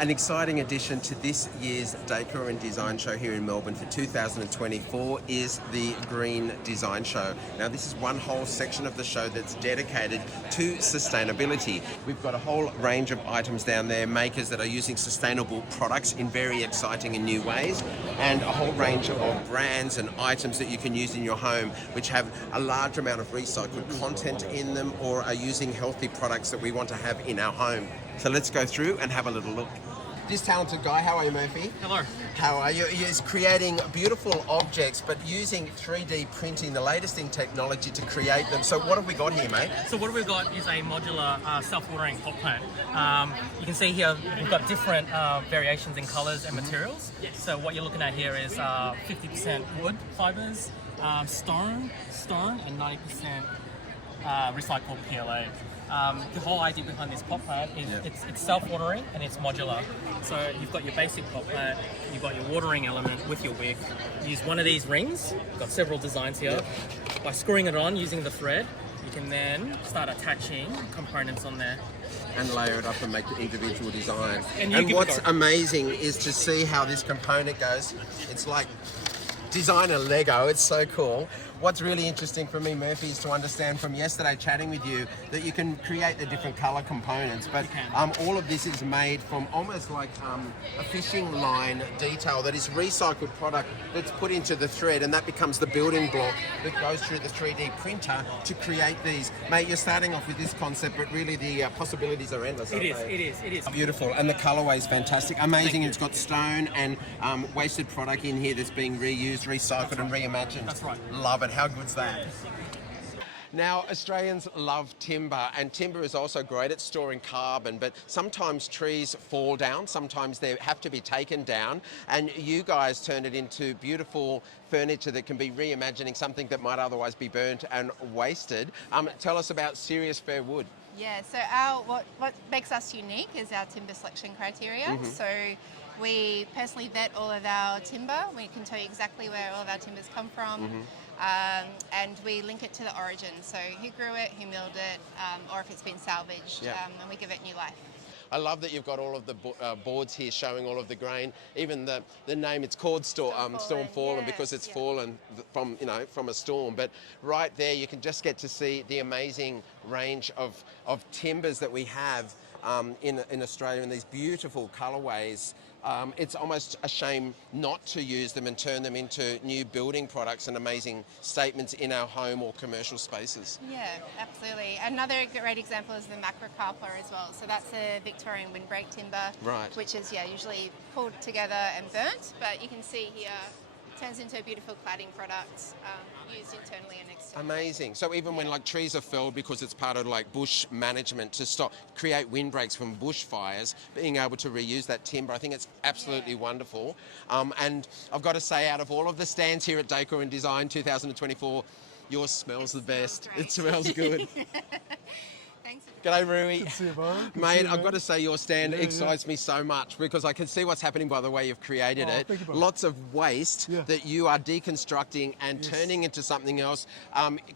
An exciting addition to this year's Decor and Design Show here in Melbourne for 2024 is the Green Design Show. Now this is one whole section of the show that's dedicated to sustainability. We've got a whole range of items down there, makers that are using sustainable products in very exciting and new ways, and a whole range of brands and items that you can use in your home which have a large amount of recycled content in them or are using healthy products that we want to have in our home. So let's go through and have a little look. This talented guy, how are you, Murphy? Hello. How are you? He's creating beautiful objects, but using 3D printing, the latest in technology to create them. So what have we got here, mate? So what we've got is a modular self-watering pot plant. You can see here we've got different variations in colours and materials. So what you're looking at here is 50% wood fibres, stone, and 90% recycled PLA. The whole idea behind this pot plant is it's self-watering and it's modular. So you've got your basic pot plant, you've got your watering element with your wick. You use one of these rings, got several designs here. By screwing it on using the thread, you can then start attaching components on there. And layer it up and make the individual design. And what's amazing is to see how this component goes. It's like designer Lego, it's so cool. What's really interesting for me, Murphy, is to understand from yesterday chatting with you that you can create the different colour components, but all of this is made from almost like a fishing line detail that is recycled product that's put into the thread, and that becomes the building block that goes through the 3D printer to create these. Mate, you're starting off with this concept, but really the possibilities are endless. It is. Beautiful, and the colourway is fantastic. Amazing. It's got stone and wasted product in here that's being reused, recycled and reimagined. That's right. Love it. How good's that? Now, Australians love timber, and timber is also great at storing carbon, but sometimes trees fall down, sometimes they have to be taken down, and you guys turn it into beautiful furniture that can be reimagining something that might otherwise be burnt and wasted. Tell us about Serious Fair Wood. Yeah, so what makes us unique is our timber selection criteria. So we personally vet all of our timber. We can tell you exactly where all of our timbers come from. And we link it to the origin. So who grew it, who milled it, or if it's been salvaged, and we give it new life. I love that you've got all of the boards here showing all of the grain. Even the name, it's called Storm Fallen because it's fallen from a storm. But right there, you can just get to see the amazing range of timbers that we have in Australia in these beautiful colourways. It's almost a shame not to use them and turn them into new building products and amazing statements in our home or commercial spaces. Yeah, absolutely. Another great example is the macrocarpa as well. So that's a Victorian windbreak timber, which is usually pulled together and burnt, but you can see here turns into a beautiful cladding product used internally and externally. Amazing. So even when like trees are felled because it's part of like bush management to create windbreaks from bushfires, being able to reuse that timber, I think it's absolutely wonderful. And I've got to say, out of all of the stands here at Decor and Design 2024, yours smells the best. It smells good. Thanks. G'day, Rui. Good to see you, Byron. Mate, I've got to say your stand excites me so much because I can see what's happening by the way you've created it. Thank you, Lots of waste that you are deconstructing and turning into something else.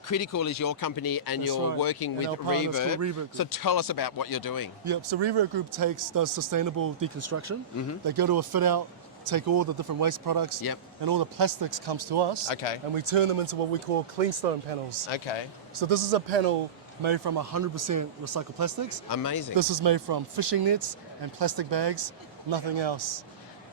Critical is your company and you're working with Reverb. So tell us about what you're doing. Yep, so Reverb Group does sustainable deconstruction. They go to a fit out, take all the different waste products and all the plastics comes to us and we turn them into what we call clean stone panels. So this is a panel made from 100% recycled plastics. Amazing. This is made from fishing nets and plastic bags, nothing else.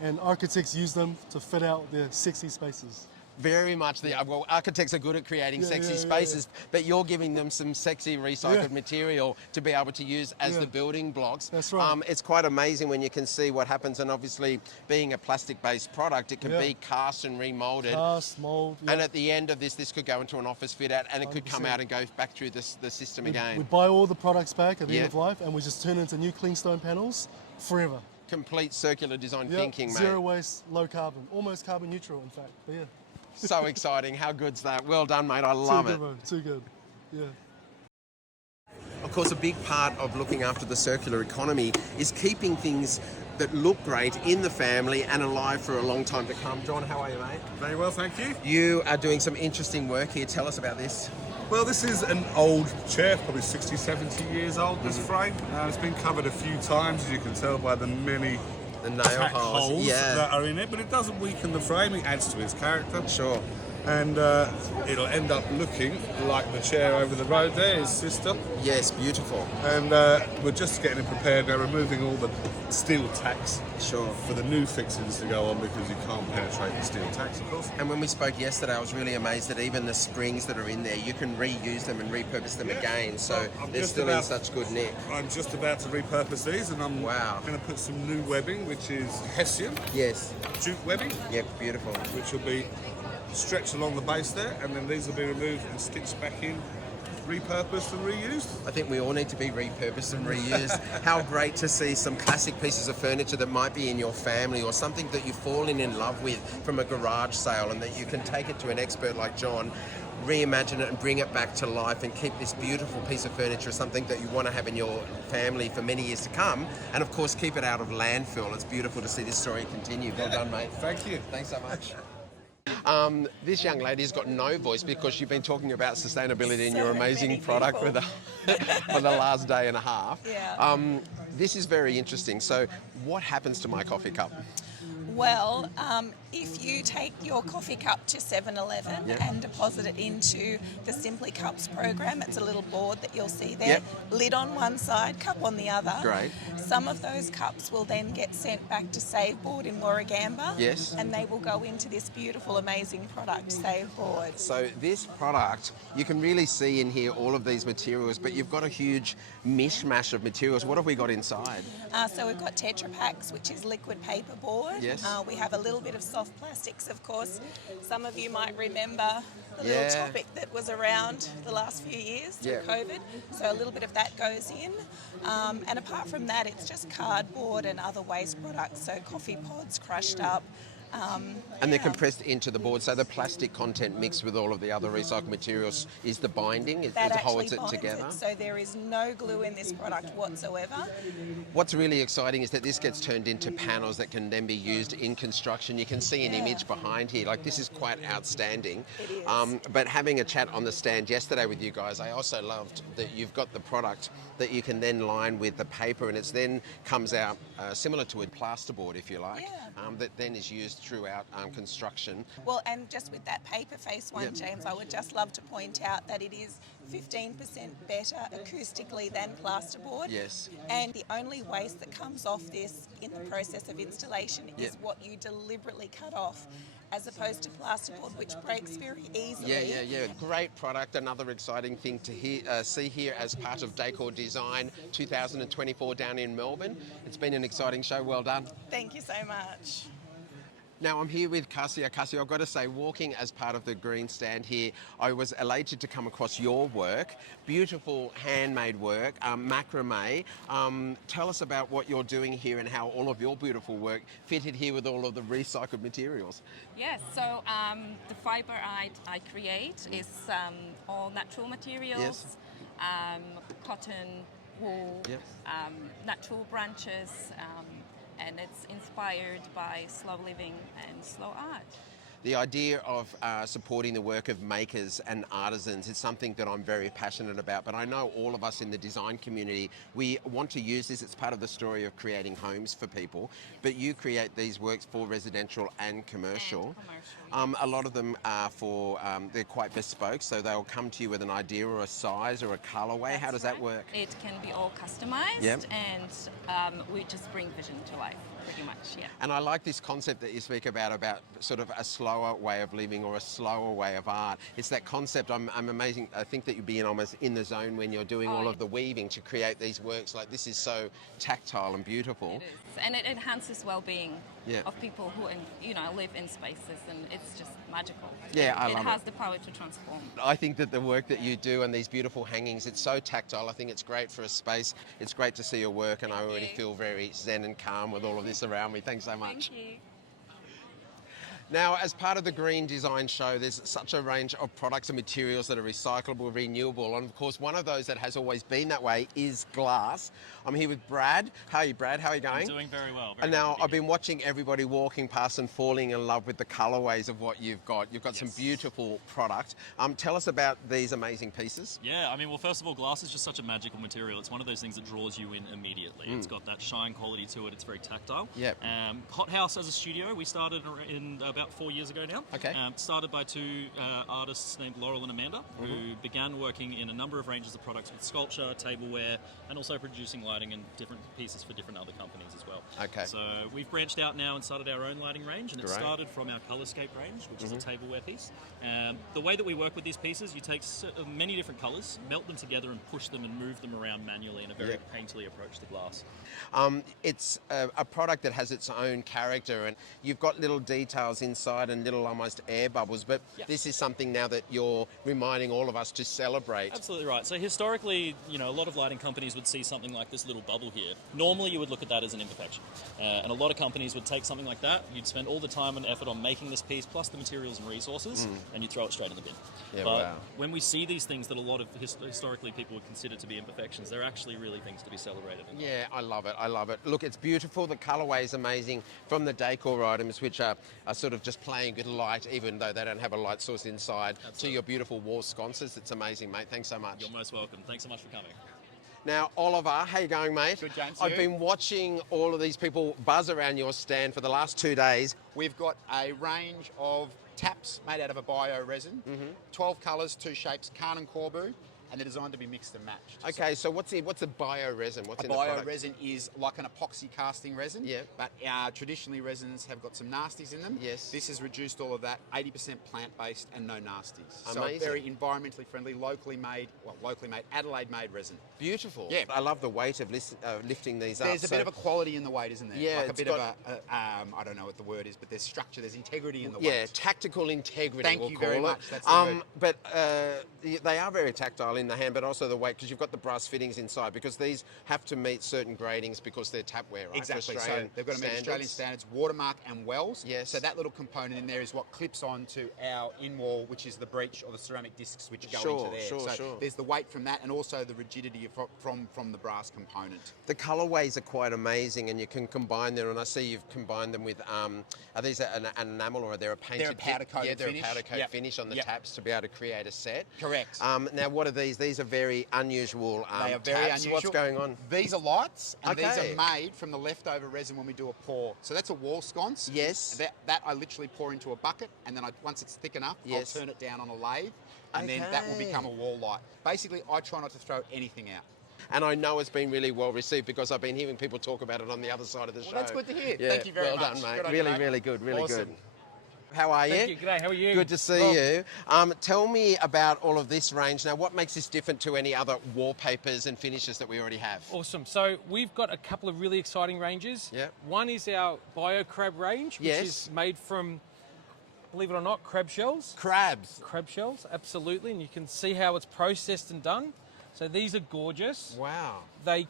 And architects use them to fit out their sexy spaces. Very much. Well, architects are good at creating sexy spaces, but you're giving them some sexy recycled material to be able to use as the building blocks. That's right. It's quite amazing when you can see what happens, and obviously being a plastic-based product, it can be cast and remolded. Cast, mold. And at the end of this could go into an office fit-out, and it could come out and go back through the system again. We buy all the products back at the end of life, and we just turn into new clean stone panels forever. Complete circular design thinking, mate. Zero waste, low carbon, almost carbon neutral, in fact. But so exciting. How good's that? Well done, mate. I love it. Too good. Yeah. Of course, a big part of looking after the circular economy is keeping things that look great in the family and alive for a long time to come. John, how are you, mate? Very well, thank you. You are doing some interesting work here. Tell us about this. Well, this is an old chair, probably 60, 70 years old, this frame. It's been covered a few times, as you can tell by the many The nail tack holes, yeah. that are in it, but it doesn't weaken the frame. It adds to its character. Sure. And it'll end up looking like the chair over the road there, his sister. Yes, beautiful. And we're just getting it prepared now, removing all the steel tacks. Sure. For the new fixings to go on, because you can't penetrate the steel tacks, of course. And when we spoke yesterday, I was really amazed that even the springs that are in there, you can reuse them and repurpose them again. So they're still in such good nick. I'm just about to repurpose these, and I'm going to put some new webbing, which is Hessian. Yes. Jute webbing. Yep, beautiful. Which will be stretched along the base there, and then these will be removed and stitched back in, repurposed and reused. I think we all need to be repurposed and reused. How great to see some classic pieces of furniture that might be in your family or something that you've fallen in love with from a garage sale, and that you can take it to an expert like John, reimagine it and bring it back to life and keep this beautiful piece of furniture, something that you want to have in your family for many years to come, and of course keep it out of landfill. It's beautiful to see this story continue. Well done, mate. Thank you. Thanks so much. This young lady's got no voice because you've been talking about sustainability and your amazing product for the last day and a half. Yeah. This is very interesting. So what happens to my coffee cup? Well, if you take your coffee cup to 7-Eleven and deposit it into the Simply Cups program, it's a little board that you'll see there, lid on one side, cup on the other. Great. Some of those cups will then get sent back to Save Board in Warragamba. Yes. And they will go into this beautiful, amazing product, Save Board. So this product, you can really see in here all of these materials, but you've got a huge mishmash of materials. What have we got inside? So we've got Tetra Paks, which is liquid paper board. Yes. We have a little bit of soft plastics, of course. Some of you might remember the little topic that was around the last few years through COVID. So a little bit of that goes in. And apart from that, it's just cardboard and other waste products. So coffee pods crushed up. And they're compressed into the board, so the plastic content mixed with all of the other recycled materials is the binding, it holds it together. So there is no glue in this product whatsoever. What's really exciting is that this gets turned into panels that can then be used in construction. You can see an image behind here, like this is quite outstanding. It is. But having a chat on the stand yesterday with you guys, I also loved that you've got the product that you can then line with the paper, and it then comes out similar to a plasterboard, if you like, that then is used throughout construction. Well, and just with that paper face one, James, I would just love to point out that it is 15% better acoustically than plasterboard. Yes. And the only waste that comes off this in the process of installation is what you deliberately cut off, as opposed to plasterboard, which breaks very easily. Yeah. Great product. Another exciting thing to see here as part of Decor Design 2024 down in Melbourne. It's been an exciting show. Well done. Thank you so much. Now I'm here with Cassia. Cassia, I've got to say, walking as part of the green stand here, I was elated to come across your work. Beautiful handmade work, macrame. Tell us about what you're doing here and how all of your beautiful work fitted here with all of the recycled materials. Yes, so the fiber I create is all natural materials, cotton, wool, natural branches, and it's inspired by slow living and slow art. The idea of supporting the work of makers and artisans is something that I'm very passionate about, but I know all of us in the design community, we want to use this. It's part of the story of creating homes for people, but you create these works for residential and commercial. A lot of them are they're quite bespoke, so they'll come to you with an idea or a size or a colourway. How does that work? It can be all customized, and we just bring vision to life, pretty much, And I like this concept that you speak about sort of a slower way of living or a slower way of art. It's that concept. I'm amazing. I think that you'd be almost in the zone when you're doing all of the weaving to create these works. Like, this is so tactile and beautiful. It is, and it enhances well-being of people who live in spaces, and it's just magical. Yeah, I love it. It has the power to transform. I think that the work that you do and these beautiful hangings, it's so tactile. I think it's great for a space. It's great to see your work, and I already feel very zen and calm with all of this around me. Thanks so much. Thank you. Now, as part of the Green Design Show, there's such a range of products and materials that are recyclable, renewable, and of course, one of those that has always been that way is glass. I'm here with Brad. How are you, Brad? How are you going? I'm doing very well. And now, I've been watching everybody walking past and falling in love with the colourways of what you've got. You've got some beautiful product. Tell us about these amazing pieces. Yeah, I mean, well, first of all, glass is just such a magical material. It's one of those things that draws you in immediately. It's got that shine quality to it. It's very tactile. Yep. Hothouse as a studio, we started in about 4 years ago now. Okay. Started by two artists named Laurel and Amanda, who began working in a number of ranges of products with sculpture, tableware, and also producing lighting and different pieces for different other companies as well. Okay. So we've branched out now and started our own lighting range, and it started from our Colorscape range, which is a tableware piece. The way that we work with these pieces, you take many different colours, melt them together and push them and move them around manually in a very painterly approach to glass. It's a product that has its own character, and you've got little details inside and little almost air bubbles, but this is something now that you're reminding all of us to celebrate. Absolutely right. So historically, you know, a lot of lighting companies would see something like this little bubble here. Normally you would look at that as an imperfection. And a lot of companies would take something like that, you'd spend all the time and effort on making this piece, plus the materials and resources, and you'd throw it straight in the bin. Yeah, but wow. when we see these things that a lot of historically people would consider to be imperfections, they're actually really things to be celebrated. Yeah, I love it. I love it. Look, it's beautiful. The colourway is amazing from the decor items, which are sort of just playing with light, even though they don't have a light source inside, to your beautiful wall sconces. It's amazing, mate. Thanks so much. You're most welcome. Thanks so much for coming. Now, Oliver, how you going, mate? Good, James. I've been watching all of these people buzz around your stand for the last 2 days. We've got a range of taps made out of a bio-resin, 12 colours, 2 shapes, Karn and Corbu, and they're designed to be mixed and matched. Okay, so what's a bio-resin? What's in the product? Bio-resin is like an epoxy casting resin, but traditionally resins have got some nasties in them. Yes. This has reduced all of that, 80% plant-based and no nasties. Amazing. So very environmentally friendly, locally made, Adelaide-made resin. Beautiful. Yeah. I love the weight of lifting these up. There's a bit of a quality in the weight, isn't there? Yeah, like a it's bit of I don't know what the word is, but there's structure, there's integrity in the weight. Yeah, tactical integrity. Thank you very much. That's the word. But they are very tactile in the hand, but also the weight, because you've got the brass fittings inside, because these have to meet certain gradings because they're tapware, right? Exactly. So they've got to meet Australian standards, watermark and wells. Yes. So that little component in there is what clips on to our in-wall, which is the breech or the ceramic discs which go into there. So there's the weight from that, and also the rigidity from the brass component. The colourways are quite amazing, and you can combine them, and I see you've combined them with, are these an enamel or are they a painted? They're a powder coat finish. finish. They're a powder coat finish on the taps to be able to create a set. Correct. Now, what are these? These are very unusual they are very taps. unusual. What's going on? These are lights, and these Okay. are made from the leftover resin when we do a pour. So that's a wall sconce. Yes. That I literally pour into a bucket, and then once it's thick enough, Yes. I'll turn it down on a lathe, and then that will Okay. become a wall light. Basically, I try not to throw anything out. And I know it's been really well received because I've been hearing people talk about it on the other side of the show. That's good to hear. Yeah, Thank you very well much. done, mate. Good on you, Really, mate. really good, really Awesome. good. How are you? Thank you. G'day. How are you? Good to see you. Tell me about all of this range. Now, what makes this different to any other wallpapers and finishes that we already have? Awesome. So we've got a couple of really exciting ranges. Yeah. One is our Bio Crab range, which Yes. is made from, believe it or not, crab shells. Crabs. Crab shells, absolutely. And you can see how it's processed and done. So these are gorgeous. Wow. They're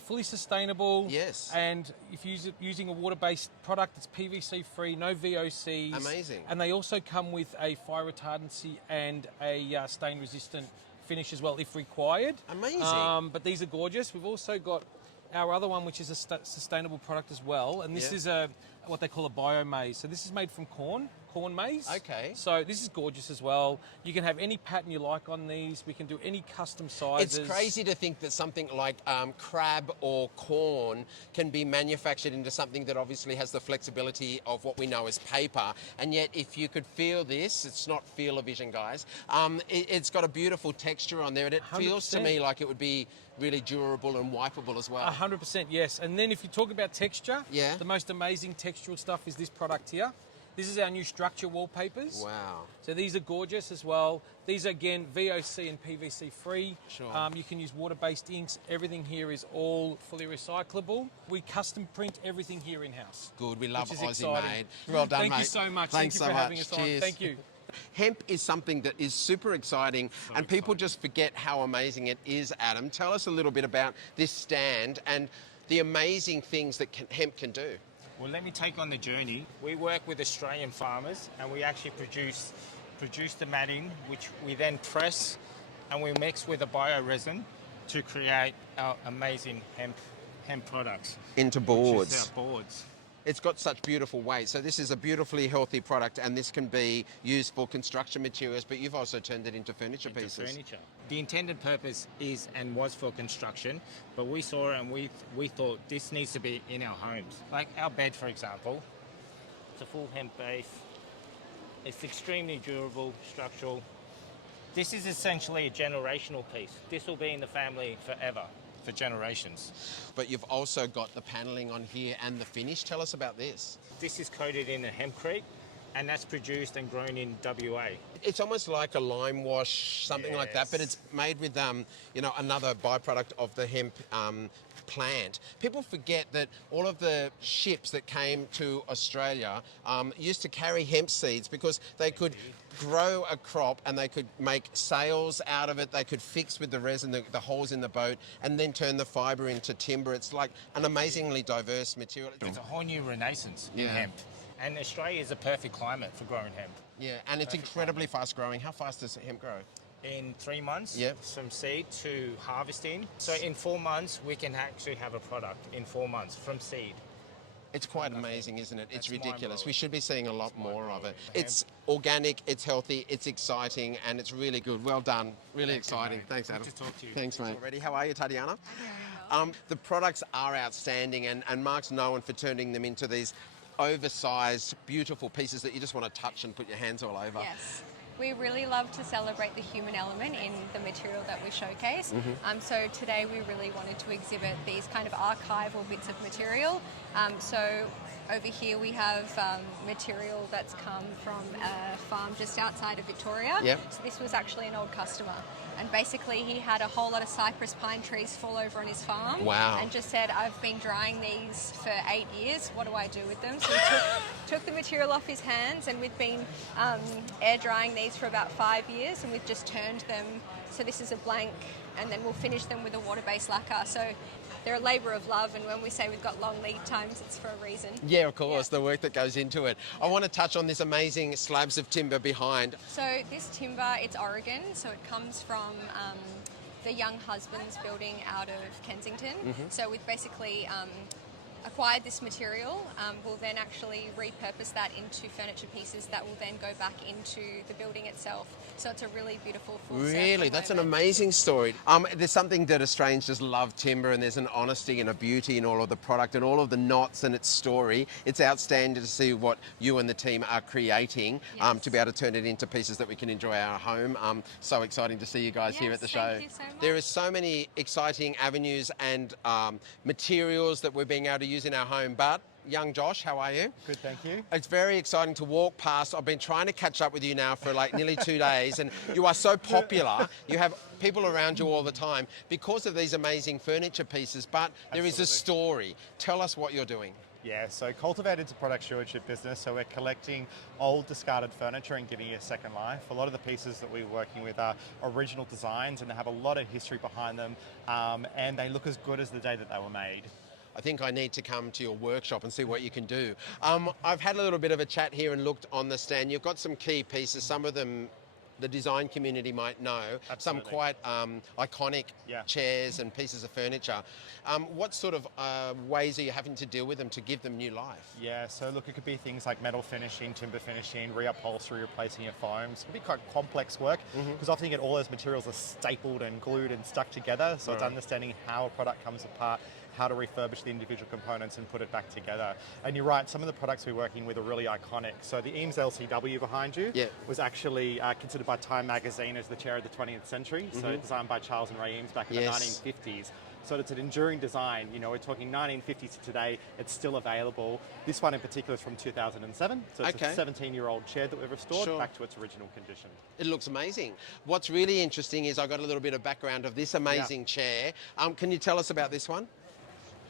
fully sustainable. Yes. And if you're using a water-based product, it's PVC free, no VOCs. Amazing. And they also come with a fire retardancy and a stain resistant finish as well, if required. Amazing. But these are gorgeous. We've also got our other one, which is a sustainable product as well. And this is what they call a bio maize. So this is made from corn maize. Okay. So this is gorgeous as well. You can have any pattern you like on these. We can do any custom sizes. It's crazy to think that something like crab or corn can be manufactured into something that obviously has the flexibility of what we know as paper. And yet, if you could feel this, it's not feel-o-vision, guys. It's got a beautiful texture on there, and it feels to 100%. me like it would be really durable and wipeable as well. 100%, yes. And then if you talk about texture, Yeah. the most amazing textural stuff is this product here. This is our new structure wallpapers. Wow. So these are gorgeous as well. These are, again, VOC and PVC free. Sure. You can use water-based inks. Everything here is all fully recyclable. We custom print everything here in-house. Good. We love which is Aussie exciting. made. Well done, Thank mate. you so much. Thanks Thank you for having us on. Cheers. Thank you. Hemp is something that is super exciting, and people just forget how amazing it is, Adam. Tell us a little bit about this stand and the amazing things that hemp can do. Well, let me take on the journey. We work with Australian farmers and we actually produce the matting, which we then press and we mix with a bio-resin to create our amazing hemp products. Into boards. Which is our boards. It's got such beautiful weight. So this is a beautifully healthy product, and this can be used for construction materials, but you've also turned it into furniture pieces. Furniture. The intended purpose is and was for construction, but we saw it and we thought this needs to be in our homes. Like our bed, for example, it's a full hemp base. It's extremely durable, structural. This is essentially a generational piece. This will be in the family forever, for generations. But you've also got the paneling on here and the finish. Tell us about this. This is coated in a hempcrete, and that's produced and grown in WA. It's almost like a lime wash, something like that, but it's made with, another byproduct of the hemp plant. People forget that all of the ships that came to Australia used to carry hemp seeds because they could grow a crop and they could make sails out of it. They could fix with the resin the holes in the boat and then turn the fibre into timber. It's like an amazingly diverse material. It's a whole new renaissance in hemp. And Australia is a perfect climate for growing hemp. Yeah, and it's incredibly fast growing. How fast does hemp grow? In 3 months, Yep. from seed to harvesting. So in 4 months, we can actually have a product in 4 months from seed. It's quite amazing, isn't it? It's That's ridiculous. mind-blowing. We should be seeing a lot more of it. It's organic, it's healthy, it's exciting, and it's really good. Well done. Really exciting. Thanks, Adam. Good to talk to you. Thanks, mate. Ready? How are you, Tatiana? The products are outstanding, and Mark's known for turning them into these oversized, beautiful pieces that you just want to touch and put your hands all over. Yes. We really love to celebrate the human element in the material that we showcase. So today we really wanted to exhibit these kind of archival bits of material. So over here we have material that's come from a farm just outside of Victoria. Yep. So this was actually an old customer. And basically he had a whole lot of cypress pine trees fall over on his farm. Wow. And just said, I've been drying these for 8 years. What do I do with them? So he took the material off his hands, and we've been air drying these for about 5 years, and we've just turned them. So this is a blank, and then we'll finish them with a water-based lacquer. So they're a labour of love, and when we say we've got long lead times, it's for a reason. Yeah, of course, the work that goes into it. I want to touch on this amazing slabs of timber behind. So this timber, it's Oregon, so it comes from the Young Husbands building out of Kensington. So we've basically acquired this material. We'll then actually repurpose that into furniture pieces that will then go back into the building itself. So it's a really beautiful full Really? That's an amazing story. There's something that Australians just love timber, and there's an honesty and a beauty in all of the product and all of the knots and its story. It's outstanding to see what you and the team are creating to be able to turn it into pieces that we can enjoy our home. So exciting to see you guys here at the show. Thank you so much. There are so many exciting avenues and materials that we're being able to use in our home, but young Josh, how are you? Good, thank you. It's very exciting to walk past. I've been trying to catch up with you now for like nearly 2 days, and you are so popular. You have people around you all the time because of these amazing furniture pieces, but there is a story. Tell us what you're doing. Yeah, so Cultivated's a product stewardship business, so we're collecting old discarded furniture and giving it a second life. A lot of the pieces that we're working with are original designs, and they have a lot of history behind them, and they look as good as the day that they were made. I think I need to come to your workshop and see what you can do. I've had a little bit of a chat here and looked on the stand. You've got some key pieces, some of them the design community might know. Absolutely. Some quite iconic chairs and pieces of furniture. What sort of ways are you having to deal with them to give them new life? Yeah, so look, it could be things like metal finishing, timber finishing, reupholstery, replacing your foams. It can be quite complex work because often you get all those materials are stapled and glued and stuck together. So it's understanding how a product comes apart, how to refurbish the individual components and put it back together. And you're right, some of the products we're working with are really iconic. So the Eames LCW behind you was actually considered by Time magazine as the chair of the 20th century. So designed by Charles and Ray Eames back in the 1950s. So it's an enduring design. You know, we're talking 1950s to today. It's still available. This one in particular is from 2007. So it's a 17-year-old chair that we've restored back to its original condition. It looks amazing. What's really interesting is I got a little bit of background of this amazing chair. Can you tell us about this one?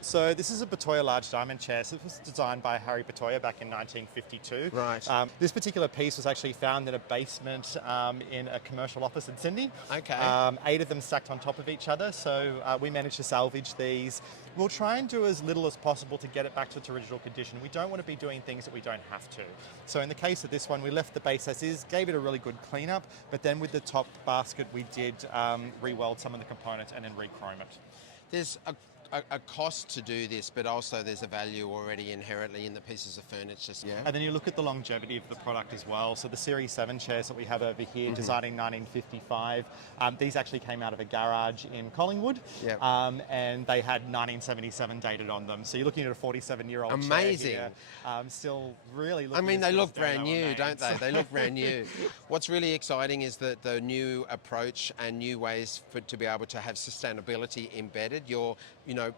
So this is a Betoya large diamond chair. So this was designed by Harry Betoya back in 1952. Right. This particular piece was actually found in a basement in a commercial office in Sydney. Okay. 8 of them stacked on top of each other. So we managed to salvage these. We'll try and do as little as possible to get it back to its original condition. We don't want to be doing things that we don't have to. So in the case of this one, we left the base as is, gave it a really good cleanup, but then with the top basket, we did re-weld some of the components and then re-chrome it. There's a cost to do this, but also there's a value already inherently in the pieces of furniture. Yeah. And then you look at the longevity of the product as well. So the Series 7 chairs that we have over here, designed in 1955, these actually came out of a garage in Collingwood, and they had 1977 dated on them. So you're looking at a 47-year-old Amazing. chair here, still really looking. I mean, they look brand new, names. don't they? They look brand new. What's really exciting is that the new approach and new ways to be able to have sustainability embedded. You're,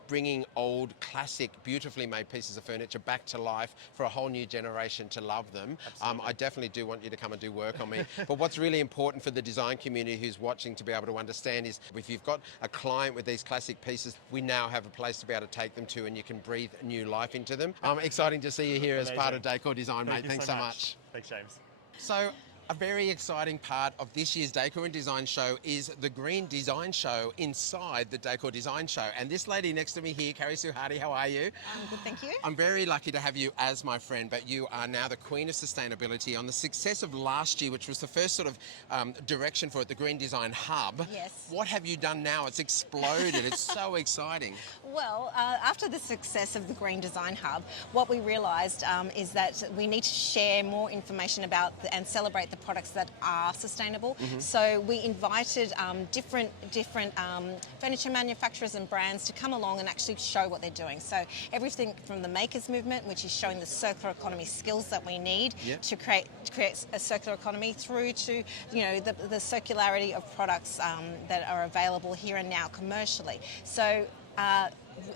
bringing old, classic, beautifully made pieces of furniture back to life for a whole new generation to love them. I definitely do want you to come and do work on me. But what's really important for the design community who's watching to be able to understand is if you've got a client with these classic pieces, we now have a place to be able to take them to and you can breathe new life into them. Exciting to see you here as part of Decor Design, mate. Thanks so much. Thanks, James. So, a very exciting part of this year's Decor and Design Show is the Green Design Show inside the Decor Design Show. And this lady next to me here, Carrie Sue Hardy, how are you? I'm good, thank you. I'm very lucky to have you as my friend, but you are now the Queen of Sustainability. On the success of last year, which was the first sort of direction for it, the Green Design Hub. Yes. What have you done now? It's exploded. It's so exciting. Well, after the success of the Green Design Hub, what we realised is that we need to share more information about and celebrate the products that are sustainable. So we invited different furniture manufacturers and brands to come along and actually show what they're doing. So everything from the makers movement, which is showing the circular economy skills that we need to create a circular economy, through to the circularity of products that are available here and now commercially. So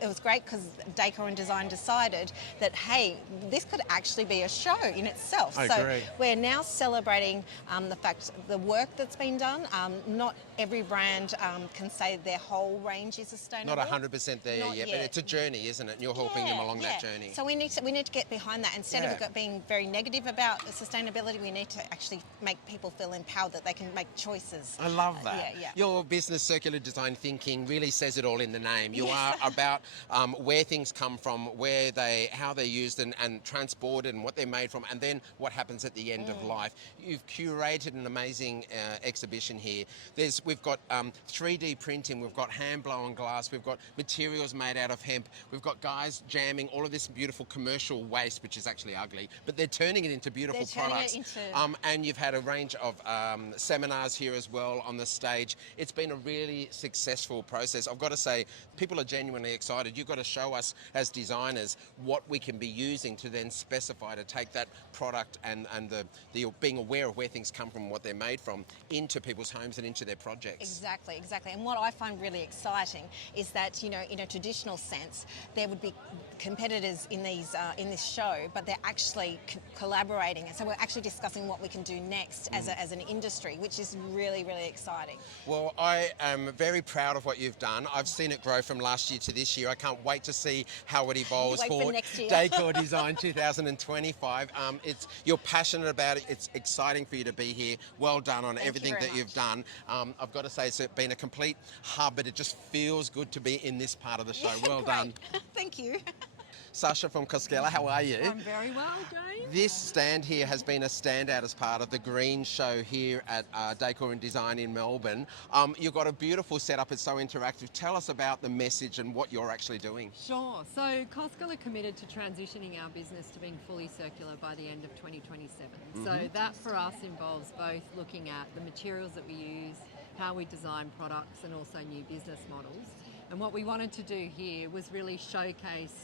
it was great because Decor and Design decided that, hey, this could actually be a show in itself. I so agree. we're now celebrating the fact, the work that's been done. Not every brand can say their whole range is sustainable. Not 100% there yet, but it's a journey, isn't it? And you're helping them along that journey. So we need to get behind that. Instead of being very negative about sustainability, we need to actually make people feel empowered that they can make choices. I love that. Yeah. Your business circular design thinking really says it all in the name. You are about where things come from, how they're used and transported and what they're made from, and then what happens at the end of life. You've curated an amazing exhibition here. We've got 3D printing, we've got hand blown glass, we've got materials made out of hemp, we've got guys jamming all of this beautiful commercial waste, which is actually ugly, but they're turning it into beautiful products. And you've had a range of seminars here as well on the stage. It's been a really successful process. I've got to say, people are genuinely excited. You've got to show us as designers what we can be using to then specify to take that product and the being aware of where things come from, what they're made from, into people's homes and into their projects. Exactly. And what I find really exciting is that, in a traditional sense, there would be competitors in this show, but they're actually collaborating, and so we're actually discussing what we can do next as an industry, which is really, really exciting. Well, I am very proud of what you've done. I've seen it grow from last year to this year. I can't wait to see how it evolves for next year. Decor Design 2025. You're passionate about it. It's exciting for you to be here. Well done on everything that you've done. I've got to say, it's been a complete hub, but it just feels good to be in this part of the show. Well done. Thank you. Sasha from Constellations, how are you? I'm very well, James. This stand here has been a standout as part of the Green Show here at Decor and Design in Melbourne. You've got a beautiful setup, it's so interactive. Tell us about the message and what you're actually doing. Sure. So Coscal are committed to transitioning our business to being fully circular by the end of 2027. So that for us involves both looking at the materials that we use, how we design products, and also new business models. And what we wanted to do here was really showcase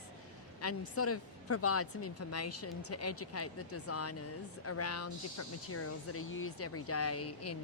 and sort of provide some information to educate the designers around different materials that are used every day in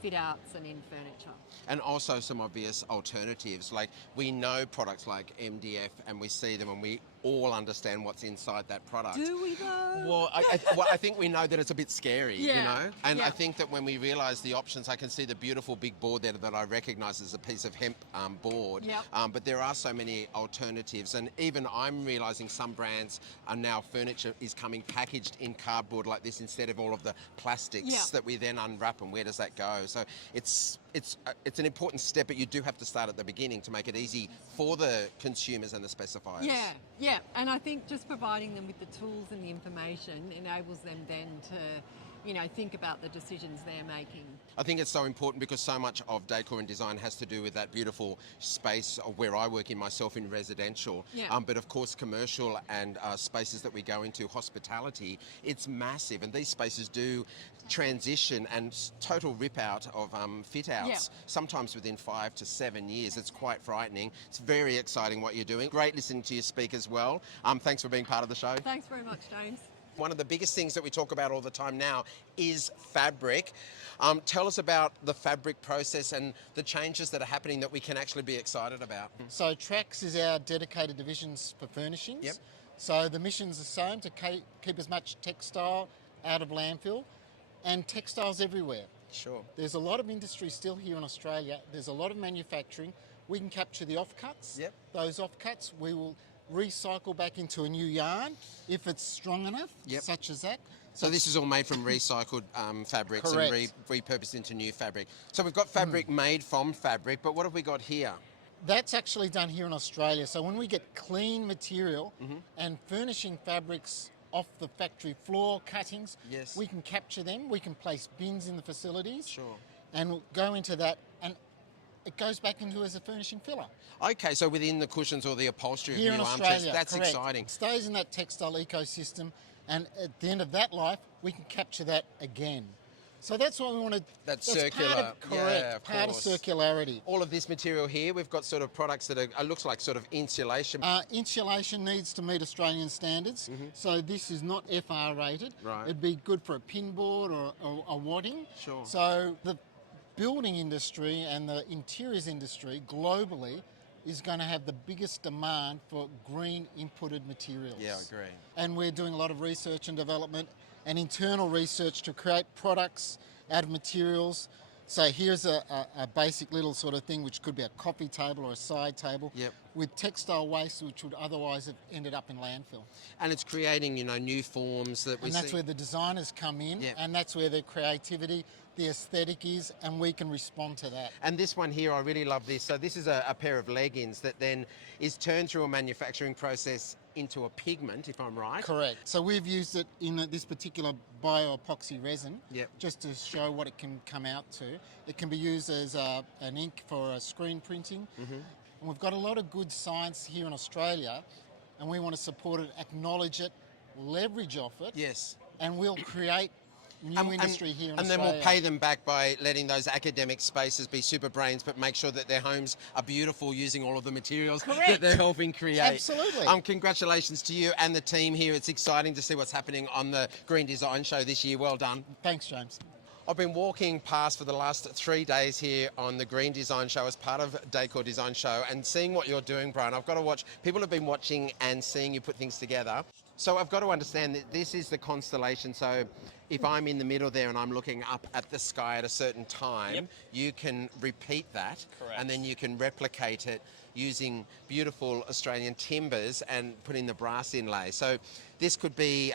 fit outs and in furniture. And also some obvious alternatives. Like, we know products like MDF and we see them and we all understand what's inside that product. Do we though? Well, I think we know that it's a bit scary, you know? And I think that when we realise the options, I can see the beautiful big board there that I recognise as a piece of hemp board. Yep. But there are so many alternatives. And even I'm realising some brands are now, furniture is coming packaged in cardboard like this instead of all of the plastics that we then unwrap, and where does that go? So it's an important step, but you do have to start at the beginning to make it easy for the consumers and the specifiers. Yeah, and I think just providing them with the tools and the information enables them then to, you know, think about the decisions they're making. I think it's so important because so much of decor and design has to do with that beautiful space of where I work in myself in residential. But of course, commercial and spaces that we go into, hospitality, it's massive. And these spaces do transition and total rip out of fit outs, sometimes within 5 to 7 years. It's quite frightening. It's very exciting what you're doing. Great listening to you speak as well. Thanks for being part of the show. Thanks very much, James. One of the biggest things that we talk about all the time now is fabric. Tell us about the fabric process and the changes that are happening that we can actually be excited about. So Trax is our dedicated divisions for furnishings. Yep. So the mission's the same, to keep as much textile out of landfill, and textiles everywhere. Sure. There's a lot of industry still here in Australia. There's a lot of manufacturing. We can capture the offcuts. Yep. Those offcuts we will recycle back into a new yarn if it's strong enough, such as that. So this is all made from recycled fabrics Correct. and repurposed into new fabric. So we've got fabric made from fabric, but what have we got here? That's actually done here in Australia. So when we get clean material and furnishing fabrics off the factory floor, cuttings, we can capture them. We can place bins in the facilities and we'll go into that, and it goes back into as a furnishing filler. Okay, so within the cushions or the upholstery Here of in new Australia, armchairs, that's correct. exciting. It stays in that textile ecosystem, and at the end of that life, we can capture that again. So that's what we want to... That's Part circular. of, correct, part of circularity. All of this material here, we've got sort of products that are, looks like sort of insulation. Insulation needs to meet Australian standards, so this is not FR rated. Right. It'd be good for a pinboard or a wadding. Sure. So the building industry and the interiors industry globally is going to have the biggest demand for green inputted materials. Yeah, I agree. And we're doing a lot of research and development and internal research to create products out of materials. So here's a basic little sort of thing, which could be a coffee table or a side table with textile waste, which would otherwise have ended up in landfill. And it's creating, you know, new forms that we see. And that's where the designers come in, and that's where the creativity, the aesthetic is, and we can respond to that. And this one here, I really love this. So this is a pair of leggings that then is turned through a manufacturing process into a pigment, if I'm right. Correct. So we've used it in this particular bio-epoxy resin, just to show what it can come out to. It can be used as an ink for screen printing. And we've got a lot of good science here in Australia, and we want to support it, acknowledge it, leverage off it. Yes. And we'll create new industry here in and Australia. then we'll pay them back by letting those academic spaces be super brains, but make sure that their homes are beautiful using all of the materials that they're helping create. Absolutely. Congratulations to you and the team here. It's exciting to see what's happening on the Green Design Show this year. Well done. Thanks, James. I've been walking past for the last 3 days here on the Green Design Show as part of Decor Design Show and seeing what you're doing, Brian. I've got to watch. People have been watching and seeing you put things together. So I've got to understand that this is the constellation. So if I'm in the middle there and I'm looking up at the sky at a certain time, you can repeat that. Correct. And then you can replicate it using beautiful Australian timbers and putting the brass inlay. So this could be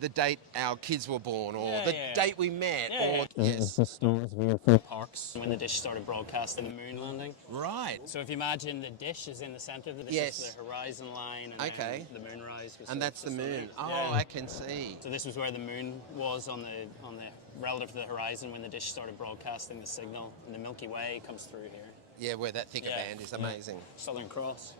the date our kids were born, or date we met, or It's the stores for parks when the dish started broadcasting the moon landing. Right. So if you imagine the dish is in the centre of the dish, it's the horizon line, and then the moonrise was. And that's the moon. Oh, I can see. So this was where the moon was on the relative to the horizon when the dish started broadcasting the signal, and the Milky Way comes through here. Yeah, where that thicker band is amazing. Southern Cross.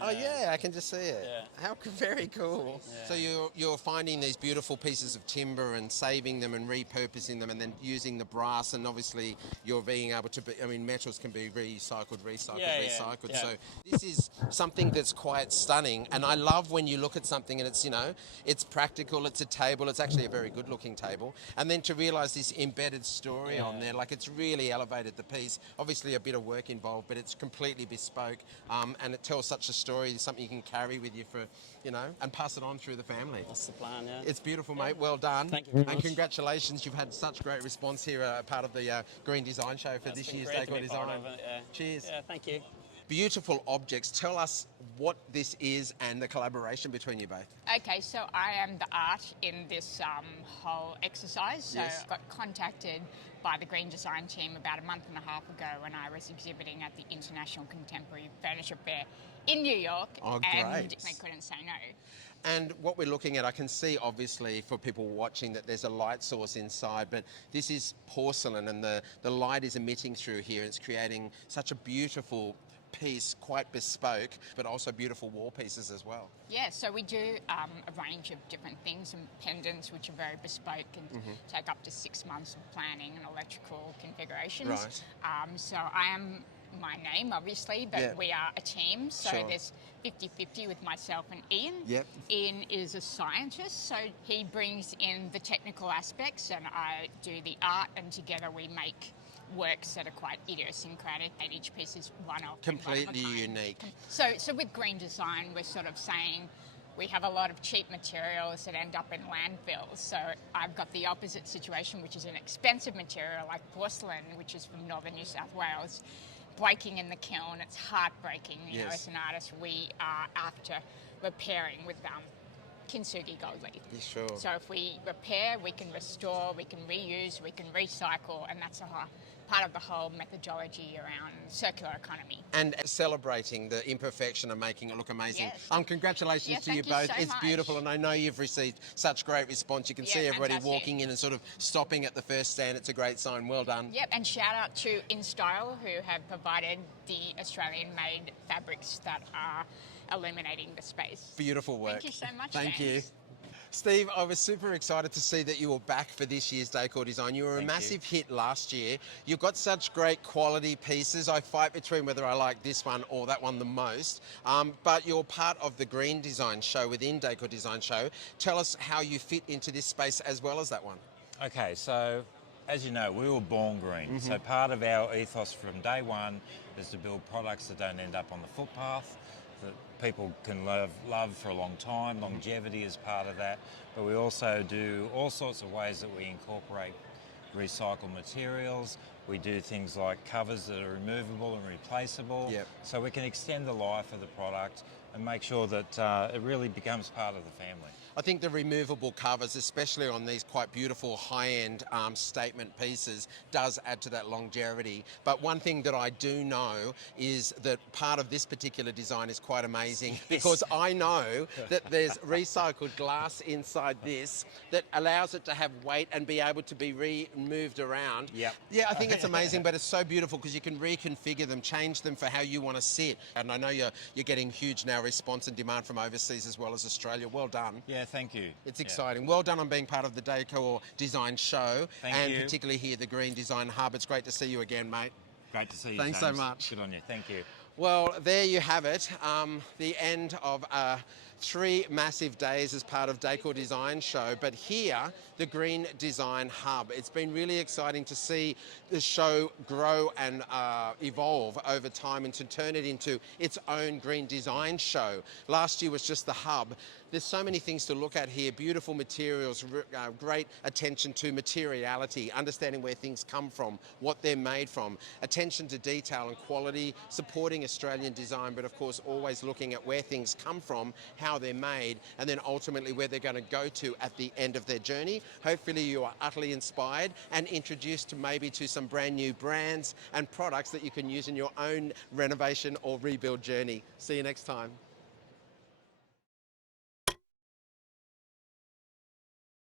Oh yeah, I can just see it. How very cool. So you're finding these beautiful pieces of timber and saving them and repurposing them and then using the brass, and obviously you're being able to be, I mean, metals can be recycled. So this is something that's quite stunning, and I love when you look at something and it's, you know, it's practical, it's a table, it's actually a very good looking table, and then to realise this embedded story on there, like it's really elevated the piece. Obviously a bit of work involved, but it's completely bespoke, and it tells such a story story, something you can carry with you for, and pass it on through the family. That's the plan, yeah. It's beautiful, mate. Well done. Thank you very much. And congratulations. You've had such great response here, part of the Green Design Show for this year's Decor Design. Cheers. Yeah, thank you. Beautiful objects. Tell us what this is and the collaboration between you both. Okay, so I am the art in this whole exercise. So I got contacted by the Green Design team about a month and a half ago when I was exhibiting at the International Contemporary Furniture Fair in New York. Oh, and great. they couldn't say no. And what we're looking at, I can see obviously for people watching that there's a light source inside, but this is porcelain and the light is emitting through here. It's creating such a beautiful piece, quite bespoke, but also beautiful wall pieces as well. Yeah, so we do a range of different things, and pendants which are very bespoke and take up to 6 months of planning and electrical configurations. Right. So I am my name, obviously, but we are a team, so there's 50-50 with myself and Ian. Yep. Ian is a scientist, so he brings in the technical aspects and I do the art, and together we make works that are quite idiosyncratic, and each piece is one-off. Completely unique. So with green design, we're sort of saying we have a lot of cheap materials that end up in landfills. So I've got the opposite situation, which is an expensive material like porcelain, which is from northern New South Wales, breaking in the kiln. It's heartbreaking. You know, as an artist, we are after repairing with kintsugi gold leaf. Sure. So if we repair, we can restore, we can reuse, we can recycle, and that's part of the whole methodology around circular economy. And celebrating the imperfection and making it look amazing. Yes. Congratulations to you thank both. you so It's much. beautiful, and I know you've received such great response. You can see everybody walking in and sort of stopping at the first stand. It's a great sign. Well done. Yep, and shout out to InStyle, who have provided the Australian-made fabrics that are illuminating the space. Beautiful work. Thank you so much, Thank James. you. Steve, I was super excited to see that you were back for this year's Decor Design. You were a massive hit last year. You've got such great quality pieces. I fight between whether I like this one or that one the most. But you're part of the Green Design Show within Decor Design Show. Tell us how you fit into this space as well as that one. Okay, so as you know, we were born green. So part of our ethos from day one is to build products that don't end up on the footpath, that people can love for a long time. Longevity is part of that. But we also do all sorts of ways that we incorporate recycled materials. We do things like covers that are removable and replaceable. So we can extend the life of the product and make sure that it really becomes part of the family. I think the removable covers, especially on these quite beautiful high-end statement pieces, does add to that longevity. But one thing that I do know is that part of this particular design is quite amazing because I know that there's recycled glass inside this that allows it to have weight and be able to be moved around. Yeah, I think it's amazing, but it's so beautiful because you can reconfigure them, change them for how you want to sit. And I know you're getting huge now response and demand from overseas as well as Australia. Well done. Yeah, thank you. It's exciting. Well done on being part of the Decor Design Show. Thank you. Particularly here, the Green Design Hub. It's great to see you again, mate. Great to see you, Thanks James. so much. Good on you. Thank you. Well, there you have it. The end of 3 massive days as part of Decor Design Show. But here, the Green Design Hub. It's been really exciting to see the show grow and evolve over time and to turn it into its own Green Design Show. Last year was just the hub. There's so many things to look at here. Beautiful materials, great attention to materiality, understanding where things come from, what they're made from, attention to detail and quality, supporting Australian design, but of course always looking at where things come from, how they're made, and then ultimately where they're going to go to at the end of their journey. Hopefully you are utterly inspired and introduced to maybe to some brand new brands and products that you can use in your own renovation or rebuild journey. See you next time.